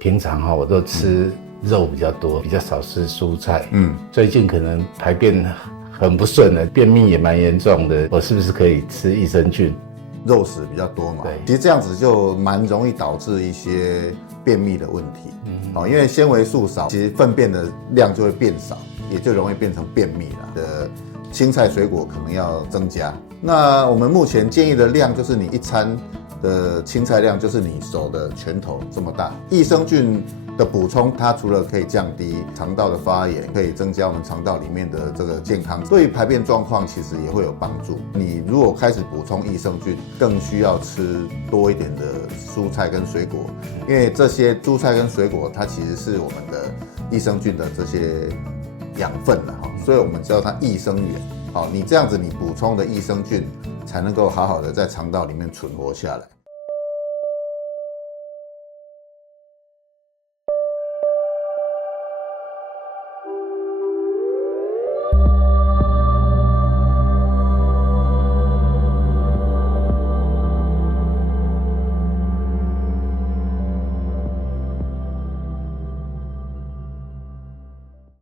平常我都吃肉比较多，比较少吃蔬菜。最近可能排便很不顺了，便秘也蛮严重的，我是不是可以吃益生菌？肉食比较多嘛，对，其实这样子就蛮容易导致一些便秘的问题。因为纤维素少，其实粪便的量就会变少，也就容易变成便秘了。青菜水果可能要增加。那我们目前建议的量就是你一餐的青菜量就是你手的拳头这么大。益生菌的补充，它除了可以降低肠道的发炎，可以增加我们肠道里面的这个健康，对于排便状况其实也会有帮助。你如果开始补充益生菌，更需要吃多一点的蔬菜跟水果，因为这些蔬菜跟水果它其实是我们的益生菌的这些养分了，所以我们叫它益生元。你这样子你补充的益生菌才能够好好的在肠道里面存活下来。